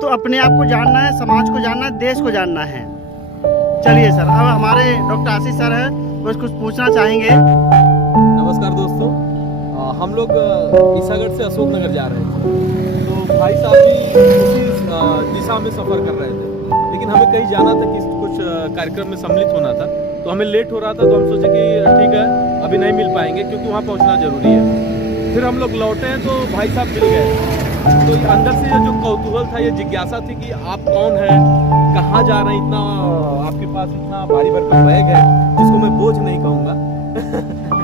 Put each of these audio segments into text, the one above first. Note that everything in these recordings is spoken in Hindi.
तो अपने आप को जानना है, समाज को जानना है, देश को जानना है। चलिए सर, अब हमारे डॉक्टर आशीष सर है, वो कुछ पूछना चाहेंगे। नमस्कार दोस्तों, हम लोग ईसागढ़ से अशोकनगर जा रहे थे, तो भाई साहब भी उसी दिशा में सफ़र कर रहे थे, लेकिन हमें कहीं जाना था कि कुछ कार्यक्रम में सम्मिलित होना था, तो हमें लेट हो रहा था, तो हम सोचे कि ठीक है अभी नहीं मिल पाएंगे क्योंकि वहाँ पहुँचना ज़रूरी है। फिर हम लोग लौटे हैं तो भाई साहब मिल गए, तो अंदर से ये जो कौतूहल था, ये जिज्ञासा थी कि आप कौन हैं, कहाँ जा रहे हैं, इतना आपके पास इतना भारी भरकम बैग है जिसको मैं बोझ नहीं कहूँगा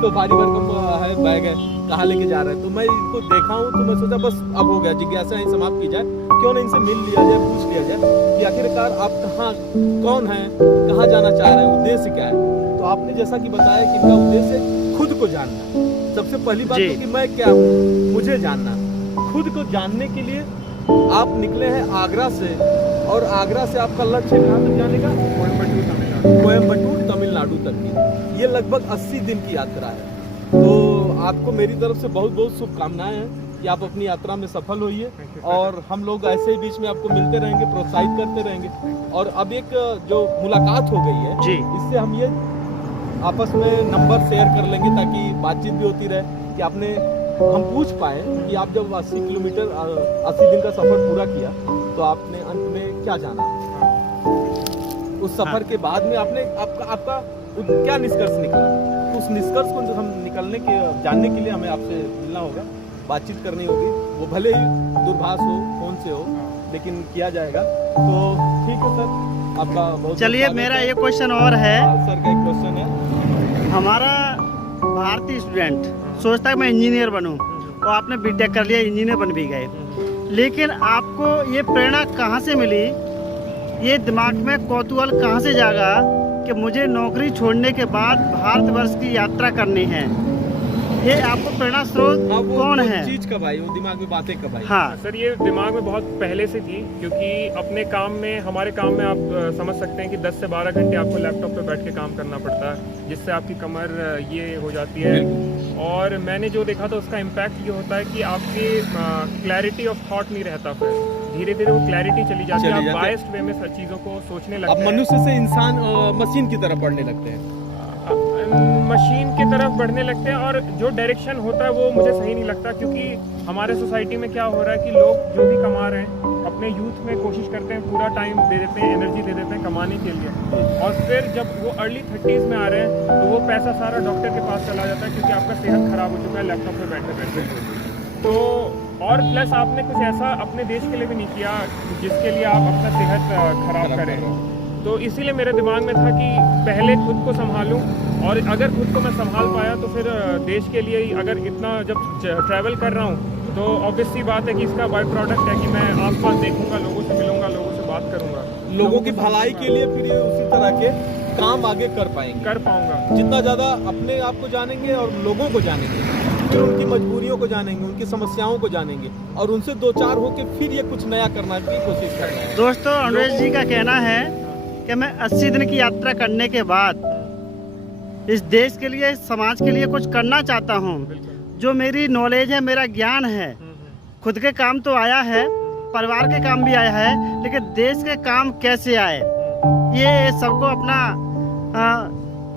तो भारी भरकम है बैग है, कहाँ लेके जा रहे हैं। तो मैं इनको देखा हूँ तो मैं सोचा बस अब हो गया, जिज्ञासा नहीं समाप्त की जाए, क्यों ना इनसे मिल लिया जाए, पूछ लिया जाए कि आखिरकार आप कहाँ कौन हैं, कहाँ जाना चाह रहे हैं, उद्देश्य क्या है। तो आपने जैसा कि बताया कि इनका उद्देश्य खुद को जानना। सबसे पहली बात है कि मैं क्या हूँ, मुझे जानना। खुद को जानने के लिए आप निकले हैं आगरा से, और आगरा से आपका लक्ष्य कहाँ तक जाने का? कोयम्बटूर तमिलनाडु तक की। ये लगभग 80 दिन की यात्रा है। तो आपको मेरी तरफ से बहुत बहुत शुभकामनाएं हैं कि आप अपनी यात्रा में सफल होइए, और हम लोग ऐसे ही बीच में आपको मिलते रहेंगे, प्रोत्साहित करते रहेंगे। और अब एक जो मुलाकात हो गई है जी, इससे हम ये आपस में नंबर शेयर कर लेंगे ताकि बातचीत भी होती रहे, कि हम पूछ पाए कि आप जब 80 किलोमीटर 80 दिन का सफ़र पूरा किया तो आपने अंत में क्या जाना, उस सफ़र के बाद में आपने आपका क्या निष्कर्ष निकला। उस निष्कर्ष को हम जानने के लिए हमें आपसे मिलना होगा, बातचीत करनी होगी, वो भले ही दूरभाष हो, फोन से हो, लेकिन किया जाएगा। तो ठीक है सर, आपका बहुत। चलिए मेरा एक क्वेश्चन और है। सर का एक क्वेश्चन है। हमारा भारतीय स्टूडेंट सोचता है मैं इंजीनियर बनूं, और आपने बीटेक कर लिया, इंजीनियर बन भी गए, लेकिन आपको ये प्रेरणा कहाँ से मिली, ये दिमाग में कौतूहल कहाँ से जागा कि मुझे नौकरी छोड़ने के बाद भारतवर्ष की यात्रा करनी है? ये आपको प्रेरणा स्रोत कौन है? चीज कब आई, वो दिमाग में बातें कब आई? हाँ सर, ये दिमाग में बहुत पहले से थी, क्योंकि अपने काम में, हमारे काम में आप समझ सकते हैं कि 10 से 12 घंटे आपको लैपटॉप पे बैठ के काम करना पड़ता है, जिससे आपकी कमर ये हो जाती है। और मैंने जो देखा था उसका इम्पैक्ट ये होता है कि आपकी क्लैरिटी ऑफ थॉट नहीं रहता, फिर धीरे धीरे वो क्लैरिटी चली जाती है, आप बायस्ड वे में चीज़ों को सोचने लगते हैं। अब मनुष्य से इंसान मशीन की तरफ बढ़ने लगते हैं, मशीन की तरफ बढ़ने लगते हैं, और जो डायरेक्शन होता है वो मुझे सही नहीं लगता, क्योंकि हमारे सोसाइटी में क्या हो रहा है कि लोग जो भी कमा रहे हैं अपने यूथ में कोशिश करते हैं, पूरा टाइम दे देते हैं, एनर्जी दे देते हैं कमाने के लिए, और फिर जब वो अर्ली 30s में आ रहे हैं तो वो पैसा सारा डॉक्टर के पास चला जाता है, क्योंकि आपका सेहत खराब हो चुका है लैपटॉप पे बैठे बैठे। तो और प्लस आपने कुछ ऐसा अपने देश के लिए भी नहीं किया जिसके लिए आप अपना सेहत खराब करें। तो इसीलिए मेरे दिमाग में था कि पहले खुद को संभालूं, और अगर खुद को मैं संभाल पाया तो फिर देश के लिए, अगर इतना जब ट्रैवल कर रहा हूं तो ऑब्वियस सी बात है कि इसका बाय प्रोडक्ट है कि मैं आसपास देखूंगा, लोगों से मिलूंगा, लोगों से बात करूंगा, लोगों की भलाई के लिए फिर ये उसी तरह के काम आगे कर पाऊंगा। जितना ज़्यादा अपने आप को जानेंगे और लोगों को जानेंगे, फिर उनकी मजबूरियों को जानेंगे, उनकी समस्याओं को जानेंगे, और उनसे दो चार होके फिर ये कुछ नया करने की कोशिश कर रहे हैं। दोस्तों, अनुज जी का कहना है कि मैं 80 दिन की यात्रा करने के बाद इस देश के लिए, समाज के लिए कुछ करना चाहता हूँ। जो मेरी नॉलेज है, मेरा ज्ञान है, खुद के काम तो आया है, परिवार के काम भी आया है, लेकिन देश के काम कैसे आए, ये सबको अपना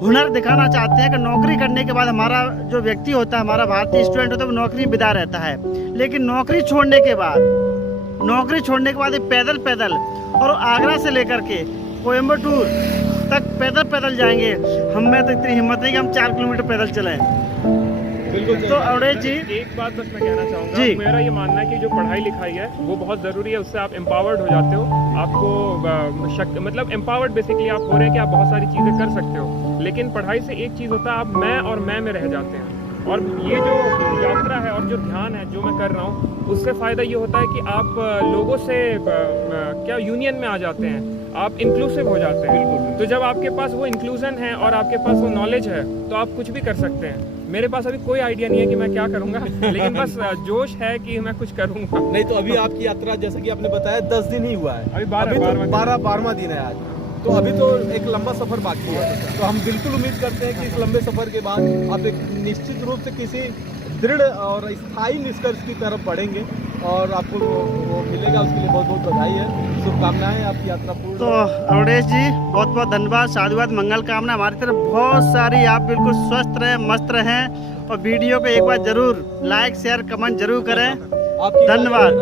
हुनर दिखाना चाहते हैं। कि नौकरी करने के बाद हमारा जो व्यक्ति होता है, हमारा भारतीय स्टूडेंट होता है, वो नौकरी विदा रहता है, लेकिन नौकरी छोड़ने के बाद पैदल पैदल, और आगरा से लेकर के कोयम्बटूर तक पैदल पैदल जाएंगे। हमें तो इतनी हिम्मत नहीं कि हम 4 किलोमीटर पैदल चलें। बिल्कुल। तो अवरेज जी, एक बात बस मैं कहना चाहूँगा, जी। मेरा ये मानना है कि जो पढ़ाई लिखाई है वो बहुत ज़रूरी है, उससे आप एम्पावर्ड हो जाते हो, आपको मतलब एम्पावर्ड बेसिकली आप हो रहे हैं कि आप बहुत सारी चीज़ें कर सकते हो, लेकिन पढ़ाई से एक चीज़ होता है, आप मैं और मैं में रह जाते हैं। और ये जो यात्रा है और जो ध्यान है जो मैं कर रहा हूँ, उससे फ़ायदा ये होता है कि आप लोगों से क्या यूनियन में आ जाते हैं, आप इंक्लूसिव हो जाते हैं। तो जब आपके पास वो इंक्लूजन है और आपके पास वो नॉलेज है तो आप कुछ भी कर सकते हैं। मेरे पास अभी कोई आइडिया नहीं है कि मैं क्या करूंगा, लेकिन बस जोश है कि मैं कुछ करूंगा। नहीं तो अभी आपकी यात्रा जैसा कि आपने बताया 10 दिन ही हुआ है, अभी 12वां दिन है आज, तो अभी तो एक लंबा सफर बाकी है। तो हम बिल्कुल उम्मीद करते हैं कि इस लंबे सफर के बाद आप एक निश्चित रूप से किसी दृढ़ और स्थायी निष्कर्ष की तरफ बढ़ेंगे और आपको वो मिलेगा, उसके लिए बहुत बहुत बधाई है, शुभकामनाएं, आपकी यात्रा पूर्ण तो अवधेश जी बहुत बहुत धन्यवाद, साधुवाद, मंगल कामना हमारी तरफ बहुत सारी। आप बिल्कुल स्वस्थ रहें, मस्त रहें और वीडियो को एक बार जरूर लाइक शेयर कमेंट जरूर करें। आपकी धन्यवाद।